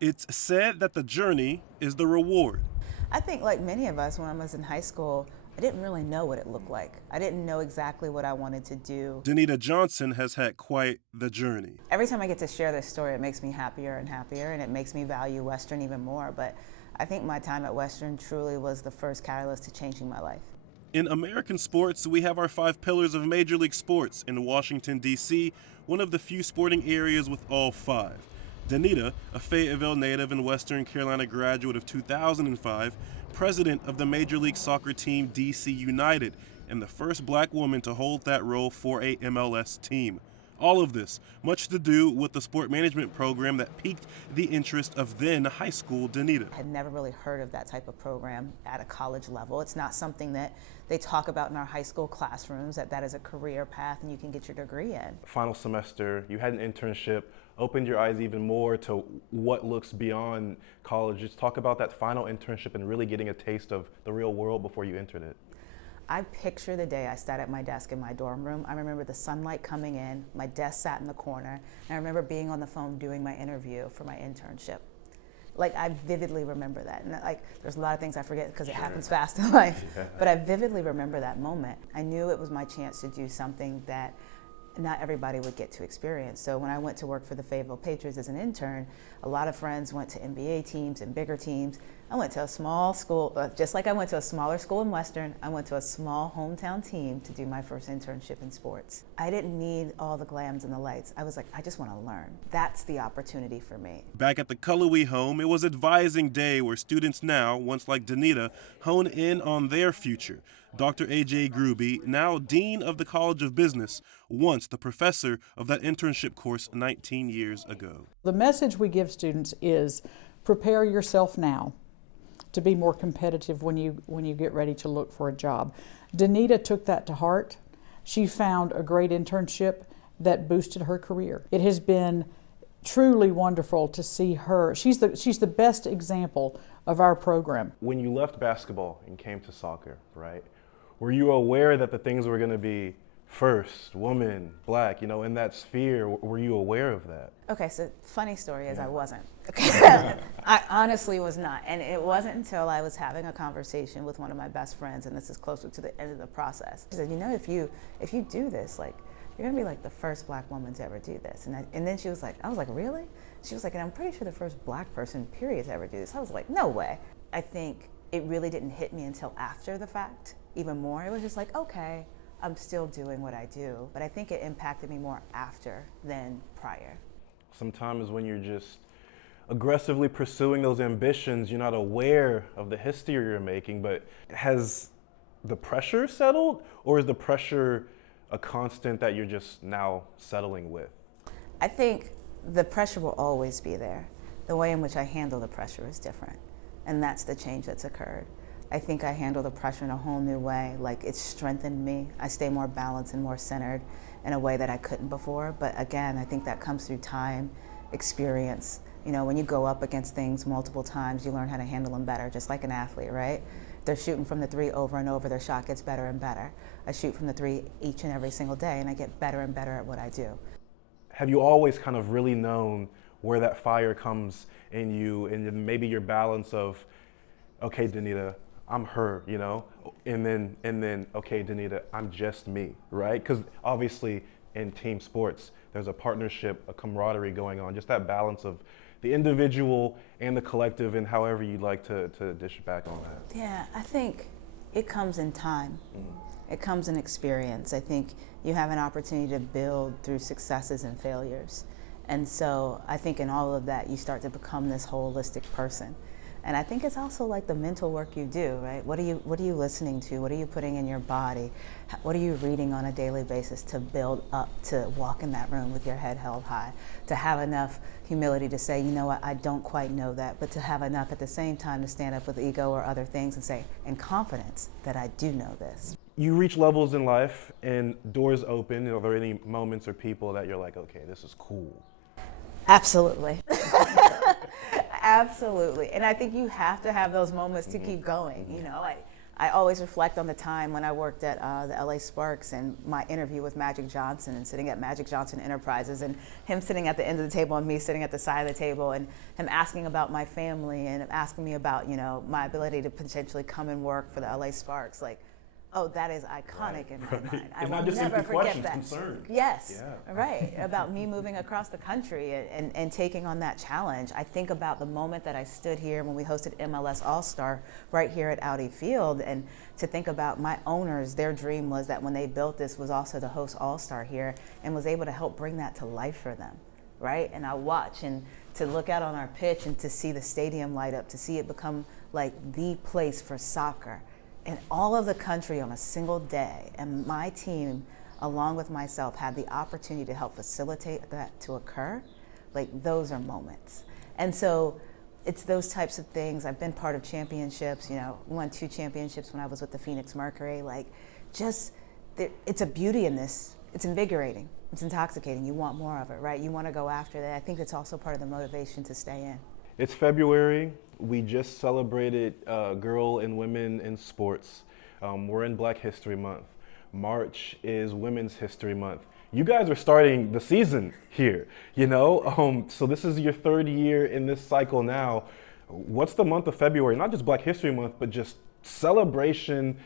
It's said that the journey is the reward. I think like many of us, when I was in high school, I didn't really know what it looked like. I didn't know exactly what I wanted to do. Danita Johnson has had quite the journey. Every time I get to share this story, it makes me happier and happier, and it makes me value Western even more. But I think my time at Western truly was the first catalyst to changing my life. In American sports, we have our 5 pillars of Major League Sports. In Washington, D.C., one of the few sporting areas with all 5. Danita, a Fayetteville native and Western Carolina graduate of 2005, president of the Major League Soccer team DC United, and the first black woman to hold that role for a MLS team. All of this, much to do with the sport management program that piqued the interest of then high school Danita. I had never really heard of that type of program at a college level. It's not something that they talk about in our high school classrooms, that is a career path and you can get your degree in. Final semester, you had an internship, opened your eyes even more to what looks beyond college. Just talk about that final internship and really getting a taste of the real world before you entered it. I picture the day I sat at my desk in my dorm room. I remember the sunlight coming in, my desk sat in the corner, and I remember being on the phone doing my interview for my internship. Like, I vividly remember that. And like, there's a lot of things I forget because it happens fast in life, but I vividly remember that moment. I knew it was my chance to do something that not everybody would get to experience. So when I went to work for the Fayetteville Patriots as an intern, a lot of friends went to NBA teams and bigger teams. I went to a small school, just like I went to a smaller school in Western, I went to a small hometown team to do my first internship in sports. I didn't need all the glams and the lights. I was like, I just want to learn. That's the opportunity for me. Back at the Cullowhee home, it was advising day where students now, once like Danita, hone in on their future. Dr. A.J. Gruby, now Dean of the College of Business, once the professor of that internship course 19 years ago. The message we give students is prepare yourself now to be more competitive when you get ready to look for a job. Danita took that to heart. She found a great internship that boosted her career. It has been truly wonderful to see her. She's the best example of our program. When you left basketball and came to soccer, right? Were you aware that the things were going to be first, woman, black, in that sphere? Were you aware of that? Okay, so funny story is I wasn't. I honestly was not. And it wasn't until I was having a conversation with one of my best friends, and this is closer to the end of the process. She said, if you do this, like, you're gonna be like the first black woman to ever do this. And then she was like, I was like, really? She was like, and I'm pretty sure the first black person, period, to ever do this. I was like, no way. I think it really didn't hit me until after the fact, even more. It was just like, okay, I'm still doing what I do. But I think it impacted me more after than prior. Sometimes when you're just aggressively pursuing those ambitions, you're not aware of the history you're making, but has the pressure settled, or is the pressure a constant that you're just now settling with? I think the pressure will always be there. The way in which I handle the pressure is different, and that's the change that's occurred. I think I handle the pressure in a whole new way. Like, it's strengthened me. I stay more balanced and more centered in a way that I couldn't before. But again, I think that comes through time, experience. When you go up against things multiple times, you learn how to handle them better, just like an athlete, right? They're shooting from the 3 over and over, their shot gets better and better. I shoot from the 3 each and every single day, and I get better and better at what I do. Have you always kind of really known where that fire comes in you, and maybe your balance of, okay, Danita, I'm her, and then, okay, Danita, I'm just me, right? Because obviously in team sports, there's a partnership, a camaraderie going on, just that balance of the individual and the collective, and however you'd like to dish back on that. Yeah, I think it comes in time. It comes in experience. I think you have an opportunity to build through successes and failures. And so I think in all of that, you start to become this holistic person. And I think it's also like the mental work you do, right? What are you listening to? What are you putting in your body? What are you reading on a daily basis to build up, to walk in that room with your head held high, to have enough humility to say, you know what, I don't quite know that, but to have enough at the same time to stand up with ego or other things and say, and confidence that I do know this. You reach levels in life and doors open. Are there any moments or people that you're like, okay, this is cool? Absolutely. Absolutely. And I think you have to have those moments to keep going. I always reflect on the time when I worked at the LA Sparks and my interview with Magic Johnson and sitting at Magic Johnson Enterprises and him sitting at the end of the table and me sitting at the side of the table and him asking about my family and asking me about, you know, my ability to potentially come and work for the LA Sparks. Like, oh, that is iconic in my mind. I will never forget that. Concern. Yes, right. About me moving across the country and taking on that challenge. I think about the moment that I stood here when we hosted MLS All-Star right here at Audi Field, and to think about my owners, their dream was that when they built this was also to host All-Star here, and was able to help bring that to life for them, right? And I watch, and to look out on our pitch and to see the stadium light up, to see it become like the place for soccer in all of the country on a single day, and my team, along with myself, had the opportunity to help facilitate that to occur, like those are moments. And so it's those types of things. I've been part of championships, you know, won 2 championships when I was with the Phoenix Mercury, like just, it's a beauty in this. It's invigorating, it's intoxicating. You want more of it, right? You want to go after that. I think it's also part of the motivation to stay in. It's February. We just celebrated Girl and Women in Sports. We're in Black History Month. March is Women's History Month. You guys are starting the season here, you know? So this is your 3rd year in this cycle now. What's the month of February? Not just Black History Month, but just celebration,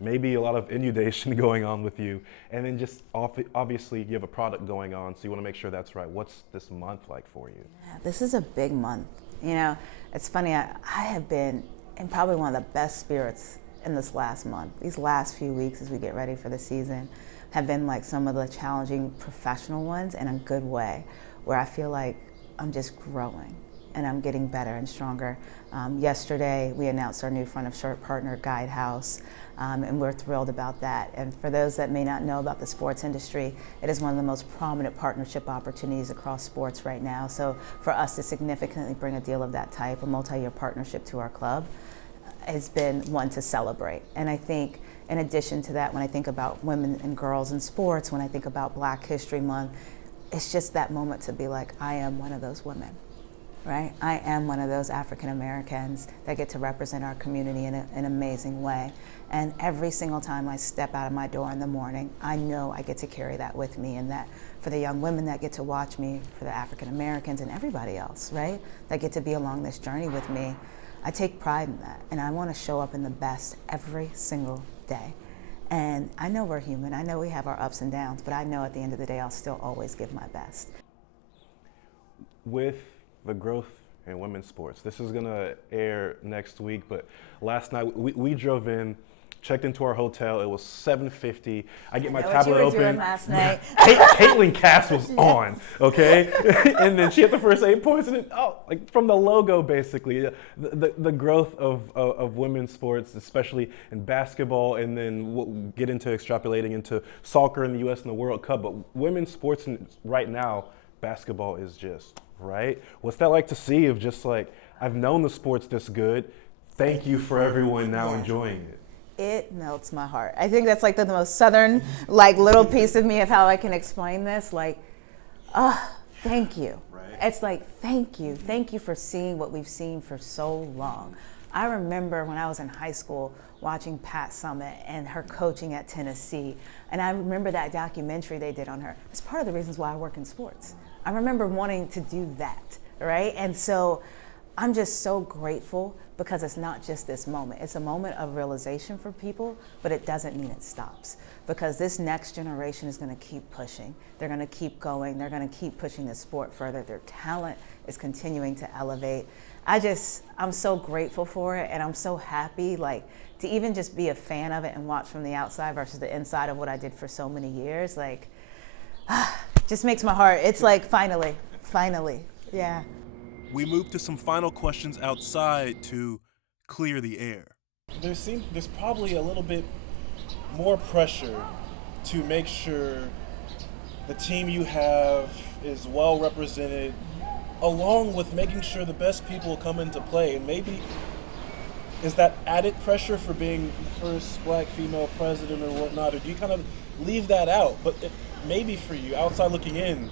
maybe a lot of inundation going on with you. And then just obviously you have a product going on, so you want to make sure that's right. What's this month like for you? Yeah, this is a big month. You know, it's funny, I have been in probably one of the best spirits in this last month. These last few weeks as we get ready for the season have been like some of the challenging professional ones in a good way, where I feel like I'm just growing and I'm getting better and stronger. Yesterday, we announced our new front of shirt partner, Guidehouse, and we're thrilled about that. And for those that may not know about the sports industry, it is one of the most prominent partnership opportunities across sports right now. So for us to significantly bring a deal of that type, a multi-year partnership to our club, has been one to celebrate. And I think in addition to that, when I think about women and girls in sports, when I think about Black History Month, it's just that moment to be like, I am one of those women. Right? I am one of those African Americans that get to represent our community in an amazing way. And every single time I step out of my door in the morning, I know I get to carry that with me, and that for the young women that get to watch me, for the African Americans and everybody else, right, that get to be along this journey with me, I take pride in that. And I want to show up in the best every single day. And I know we're human. I know we have our ups and downs, but I know at the end of the day, I'll still always give my best. With the growth in women's sports. This is gonna air next week, but last night we drove in, checked into our hotel. It was 7:50. I get my tablet open. Doing last night. Caitlin Cass was on, okay, and then she had the first 8 points, and like from the logo, basically, the growth of women's sports, especially in basketball, and then we'll get into extrapolating into soccer in the U.S. and the World Cup. But women's sports right now, basketball is just right. What's that like to see? Of just like, I've known the sport's this good. Thank you for everyone now enjoying it. It melts my heart. I think that's like the most southern, like little piece of me of how I can explain this. Like, thank you. Right. It's like, thank you. Thank you for seeing what we've seen for so long. I remember when I was in high school watching Pat Summitt and her coaching at Tennessee. And I remember that documentary they did on her. It's part of the reasons why I work in sports. I remember wanting to do that, right? And so I'm just so grateful, because it's not just this moment. It's a moment of realization for people, but it doesn't mean it stops, because this next generation is gonna keep pushing. They're gonna keep going. They're gonna keep pushing the sport further. Their talent is continuing to elevate. I'm so grateful for it, and I'm so happy, like, to even just be a fan of it and watch from the outside versus the inside of what I did for so many years, like, just makes my heart, it's like, finally, yeah. We move to some final questions outside to clear the air. There's probably a little bit more pressure to make sure the team you have is well represented, along with making sure the best people come into play. And maybe is that added pressure for being the first Black female president or whatnot, or do you kind of leave that out? But maybe for you, outside looking in,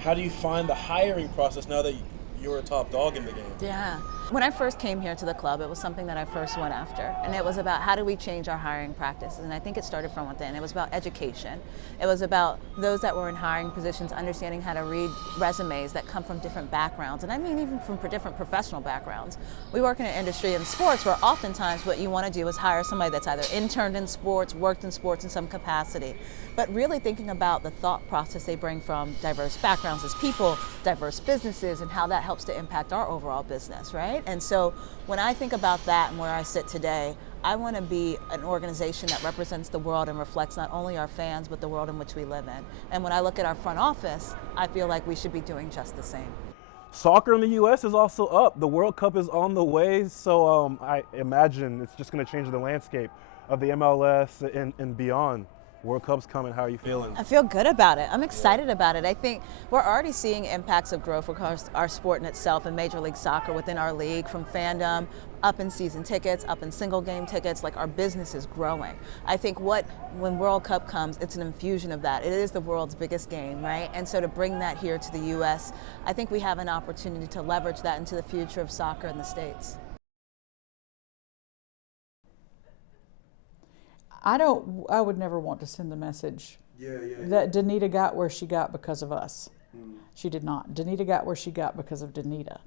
how do you find the hiring process now that you're a top dog in the game? Yeah, When I first came here to the club, it was something that I first went after, and it was about how do we change our hiring practices, and I think it started from within. It was about education. It was about those that were in hiring positions understanding how to read resumes that come from different backgrounds, and I mean even from different professional backgrounds. We work in an industry in sports where oftentimes what you want to do is hire somebody that's either interned in sports, worked in sports in some capacity, but really thinking about the thought process they bring from diverse backgrounds as people, diverse businesses, and how that helps to impact our overall business, right? And so when I think about that and where I sit today, I want to be an organization that represents the world and reflects not only our fans, but the world in which we live in. And when I look at our front office, I feel like we should be doing just the same. Soccer in the U.S. is also up. The World Cup is on the way, so I imagine it's just going to change the landscape of the MLS and beyond. World Cup's coming. How are you feeling? I feel good about it. I'm excited about it. I think we're already seeing impacts of growth across our sport in itself in Major League Soccer within our league, from fandom, up in season tickets, up in single game tickets. Like, our business is growing. I think when World Cup comes, it's an infusion of that. It is the world's biggest game, right? And so to bring that here to the U.S., I think we have an opportunity to leverage that into the future of soccer in the States. I would never want to send the message that Danita got where she got because of us. She did not. Danita got where she got because of Danita.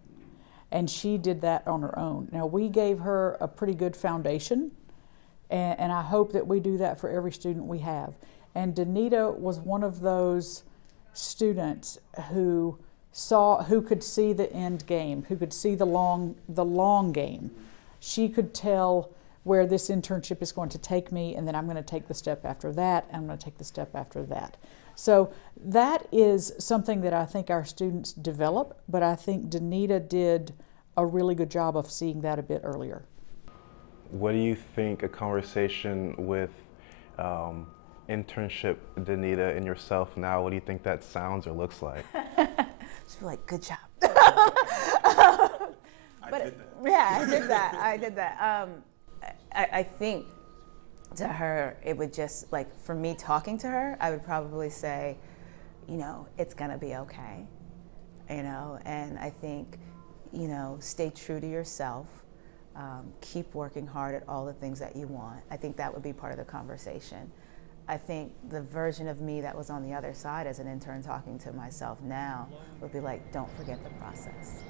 And she did that on her own. Now, we gave her a pretty good foundation, and I hope that we do that for every student we have. And Danita was one of those students who could see the end game, who could see the long game. She could tell where this internship is going to take me, and then I'm going to take the step after that, and I'm going to take the step after that. So that is something that I think our students develop, but I think Danita did a really good job of seeing that a bit earlier. What do you think a conversation with internship Danita and yourself now, what do you think that sounds or looks like? She'd be like, good job. I did that. Yeah, I did that. I think to her, it would just, like, for me talking to her, I would probably say, it's gonna be okay, and I think, stay true to yourself, keep working hard at all the things that you want. I think that would be part of the conversation. I think the version of me that was on the other side as an intern talking to myself now would be like, don't forget the process.